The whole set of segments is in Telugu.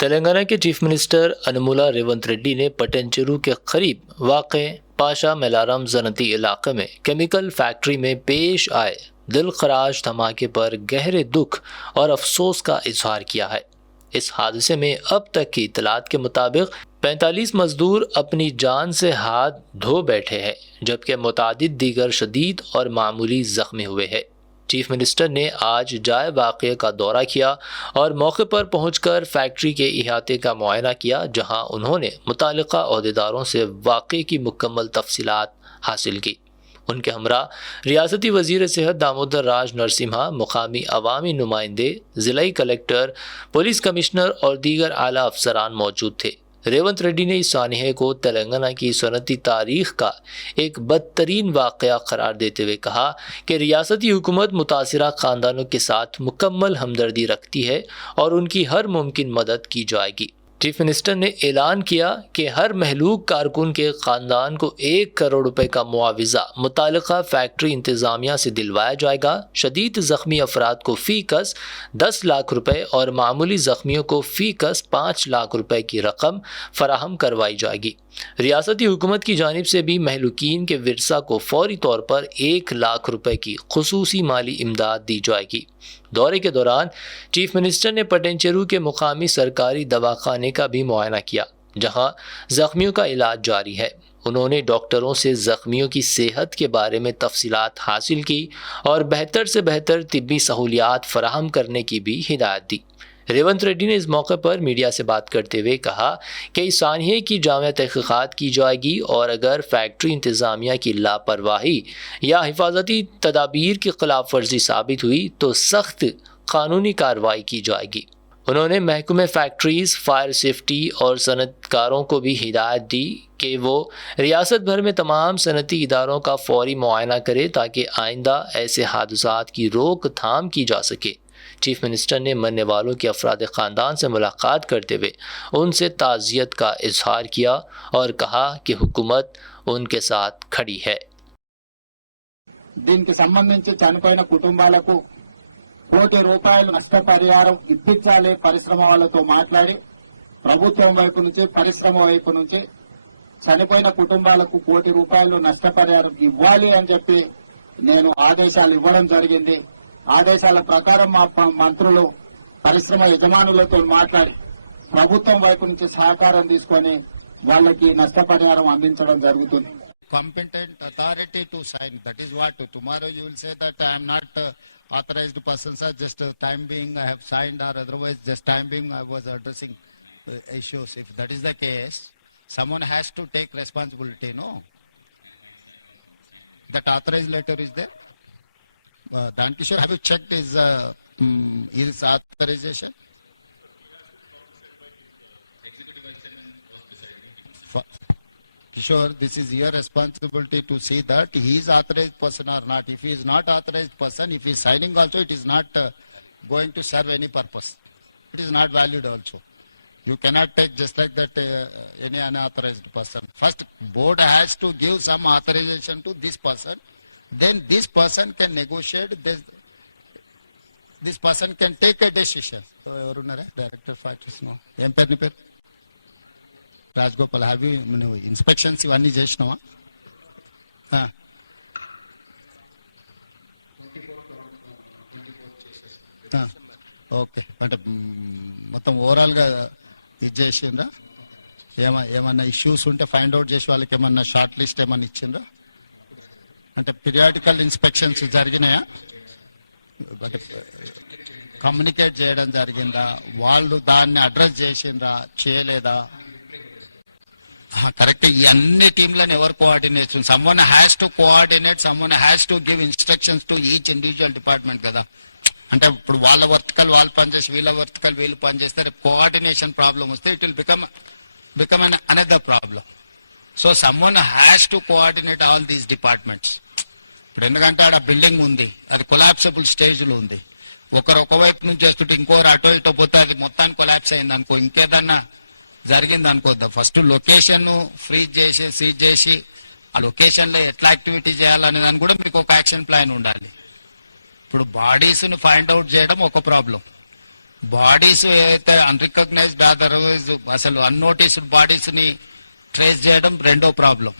तेलंगाना के चीफ मिनिस्टर अनुमुला रेवंत रेड्डी ने पटेंचेरू के करीब वाक़े पाशा मेलाराम ज़नती इलाके में केमिकल फैक्ट्री में पेश आए दिलखराश धमाके पर गहरे दुख और अफसोस का इजहार किया है। इस हादसे में अब तक की इतलात के मुताबिक 45 मजदूर अपनी जान से हाथ धो बैठे हैं, जबकि मुतादिद दीगर शदीद और मामूली जख्मी हुए हैं। चीफ मिनिस्टर ने आज जाए वाक़े का दौरा किया और मौके पर पहुंचकर फैक्ट्री के इहाते का मुआयना किया, जहां उन्होंने मुतालिका अहदेदारों से वाक़े की मुकम्मल तफसीलात हासिल की। उनके हमरा रियासती वज़ीर सेहत दामोदर राज नरसिम्हा, मुकामी अवामी नुमाइंदे, ज़िलाई कलेक्टर, पुलिस कमिश्नर और दीगर आला अफसरान मौजूद थे। रेवंत रेड्डी ने इस सानहे को तेलंगाना की सनती तारीख का एक बदतरीन वाक़या करार देते हुए कहा कि रियासती हुकूमत मुतासिरा ख़ानदानों के साथ मुकम्मल हमदर्दी रखती है और उनकी हर मुमकिन मदद की जाएगी। चीफ मिनिस्टर ने ऐलान किया कि हर महलूक कारकुन के ख़ानदान को 1 करोड़ रुपए का मुआवजा मुतालिका फैक्ट्री इंतज़ामिया से दिलवाया जाएगा। शदीद ज़ख्मी अफराद को फ़ीकस 10 लाख रुपए और मामूली ज़ख्मियों को फ़ीकस 5 लाख रुपए की रकम फराहम करवाई जाएगी। रियासती हुकूमत की जानिब से भी महलूकीन के विरसा को फौरी तौर पर 1 लाख रुपए की खुसूसी माली इमदाद दी जाएगी। दौरे के दौरान चीफ मिनिस्टर ने पटेंचेरू के मुकामी सरकारी दवाखाने का भी मुआयना किया, जहां जख्मियों का इलाज जारी है। उन्होंने डॉक्टरों से जख्मियों की सेहत के बारे में तफसीलात हासिल की और बेहतर से बेहतर तिब्बी सहूलियात फराहम करने की भी हिदायत दी। रेवंत रेड्डी ने इस मौके पर मीडिया से बात करते हुए कहा कि इस सानहे की जामिया तहक़ीक़ात की जाएगी और अगर फैक्ट्री इंतज़ामिया की लापरवाही या हिफाजती तदाबीर की खिलाफ वर्जी साबित हुई तो सख्त कानूनी कार्रवाई की जाएगी। उन्होंने महकमे फैक्ट्रीज़, फायर सेफ्टी और सनतकारों को भी हिदायत दी कि वो रियासत भर में तमाम सनती इदारों का फौरी मुआयना करे ताकि आइंदा ऐसे हादसात की रोकथाम की जा सके। चीफ मिनिस्टर ने मरने वालों के अफराद ख़ानदान से मुलाकात करते हुए उनसे ताज़ियत का इजहार किया और कहा कि हुकूमत उनके साथ खड़ी है। దీనికి సంబంధించి చనిపోయిన కుటుంబాలకు ₹1 కోటి నష్టపరిహారం ఇప్పించాలి పరిశ్రమ వాళ్ళతో మాట్లాడి ప్రభుత్వం వైపు నుంచి పరిశ్రమ వైపు నుంచి చనిపోయిన కుటుంబాలకు ₹1 కోటి నష్టపరిహారం ఇవ్వాలి అని చెప్పి నేను ఆదేశాలు ఇవ్వడం జరిగింది। ఆదేశాల ప్రకారం మా మంత్రులు పరిశ్రమ యజమానులతో మాట్లాడి ప్రభుత్వం వైపు నుంచి సహకారం తీసుకొని వాళ్ళకి నష్టపరిహారం అందించడం జరుగుతుంది। Competent authority to sign. That is what tomorrow you will say that I am not authorized person, sir. Just time being I have signed, or otherwise just time being I was addressing issues. If that is the case, someone has to take responsibility. No, that authorized letter is there. Dan Kishore, have you checked his authorization? Kishore, this is your responsibility to see that he is authorized person or not. If he is not authorized person, if he is signing also, it is not going to serve any purpose. It is not valid also. You cannot take just like that any unauthorized person. First, board has to give some authorization to this person. Then this person can negotiate, this person can take a decision. So, Director Factories, no. Rajgopal, have you inspections ivanni chesinawa? Okay, అంటే మొత్తం ఓవరాల్ గా ఇది చేసిండ్రా? ఏమన్నా ఇష్యూస్ ఉంటే ఫైండ్ అవుట్ చేసి వాళ్ళకి ఏమన్నా షార్ట్ లిస్ట్ ఏమన్నా ఇచ్చిండ్రా? అంటే పీరియాడికల్ ఇన్స్పెక్షన్స్ జరిగినాయా? కమ్యూనికేట్ చేయడం జరిగిందా? వాళ్ళు దాన్ని అడ్రస్ చేసిండ్రా, చేయలేదా? కరెక్ట్. ఈ అన్ని టీంలను ఎవరు coordination? Someone has to coordinate, someone has to give instructions to each individual department కదా. అంటే ఇప్పుడు వాళ్ళ వర్తికల్ వాళ్ళు పనిచేసి వీళ్ళ వర్తికల్ వీళ్ళు పనిచేస్తే కోఆర్డినేషన్ ప్రాబ్లం వస్తే it will become an another problem. So someone has to coordinate all these departments. ఇప్పుడు ఎందుకంటే ఆడ బిల్డింగ్ ఉంది, అది కొలాప్సబుల్ స్టేజ్ లో ఉంది. ఒకరు ఒకవైపు నుంచి చేస్తుంటే ఇంకోరు అటో ఇటో పోతే అది మొత్తాన్ని కొలాప్స్ అయింది అనుకో, ఇంకేదన్నా జరిగింది అనుకోద్దా. ఫస్ట్ లొకేషన్ ఫ్రీజ్ చేసి సీజ్ చేసి ఆ లొకేషన్ లో ఎట్లా యాక్టివిటీ చేయాలనే దాన్ని కూడా మీకు ఒక యాక్షన్ ప్లాన్ ఉండాలి. ఇప్పుడు బాడీస్ ను ఫైండ్ అవుట్ చేయడం ఒక ప్రాబ్లం, బాడీస్ ఏదైతే అన్రికగ్నైజ్డ్ అదర్వైజ్ అసలు అన్నోటీస్డ్ బాడీస్ ని ట్రేస్ చేయడం రెండో ప్రాబ్లం.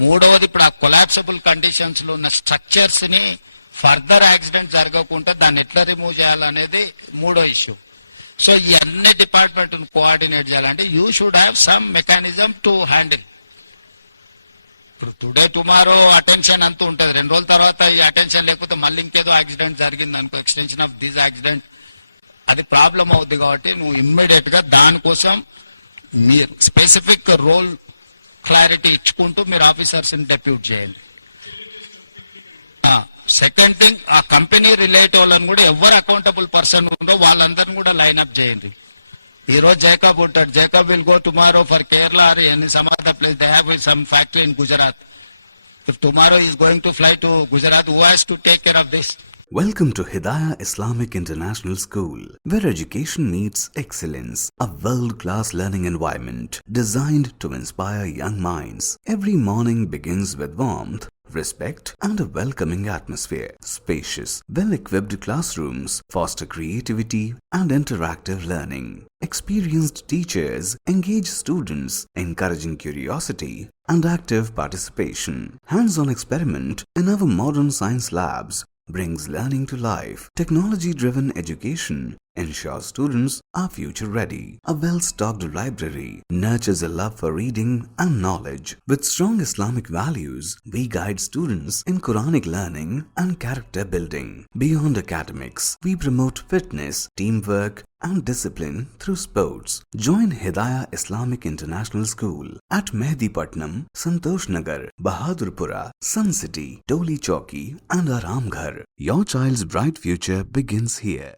మూడవది ఇప్పుడు ఆ కొలాప్సబుల్ కండిషన్స్ లో ఉన్న స్ట్రక్చర్స్ ని ఫర్దర్ యాక్సిడెంట్ జరగకుండా దాన్ని ఎట్లా రిమూవ్ చేయాలనేది మూడో ఇష్యూ. సో ఈ అన్ని డిపార్ట్మెంట్ కోఆర్డినేట్ చేయాలంటే you should have some mechanism to handle. ఇప్పుడు టుడే టుమారో అటెన్షన్ అంతా ఉంటుంది, 2 రోజుల తర్వాత ఈ అటెన్షన్ లేకపోతే మళ్ళీ ఇంకేదో యాక్సిడెంట్ జరిగింది అనుకో, ఎక్స్టెన్షన్ ఆఫ్ దిస్ యాక్సిడెంట్, అది ప్రాబ్లం అవుద్ది. కాబట్టి నువ్వు ఇమ్మీడియట్ గా దానికోసం మీ స్పెసిఫిక్ రోల్ క్లారిటీ ఇచ్చుకుంటూ మీరు ఆఫీసర్స్ ని డెప్యూట్ చేయండి. సెకండ్ థింగ్, ఆ కంపెనీ రిలేట్ వాళ్ళని కూడా ఎవరు అకౌంటబుల్ పర్సన్ ఉందో వాళ్ళందరినీ కూడా లైన్ అప్ చేయండి. ఈ రోజు జేకబ్ ఉంటాడు, Jacob will go tomorrow for Kerala or any some other place. They have some factory in Gujarat. If tomorrow is going to fly to Gujarat, who has to take care of this? Welcome to Hidayah Islamic International School, where education meets excellence, a world-class learning environment designed to inspire young minds. Every morning begins with warmth, respect, and a welcoming atmosphere. Spacious, well-equipped classrooms foster creativity and interactive learning. Experienced teachers engage students, encouraging curiosity and active participation. Hands-on experiment in our modern science labs brings learning to life. Technology-driven education ensures students are future-ready. A well-stocked library nurtures a love for reading and knowledge. With strong Islamic values, we guide students in Quranic learning and character building. Beyond academics, we promote fitness, teamwork, and discipline through sports. Join Hidayah Islamic International School at Mehdipatnam, Santosh Nagar, Bahadurpura, Sun City, Toli Chowki, and Aramghar. Your child's bright future begins here.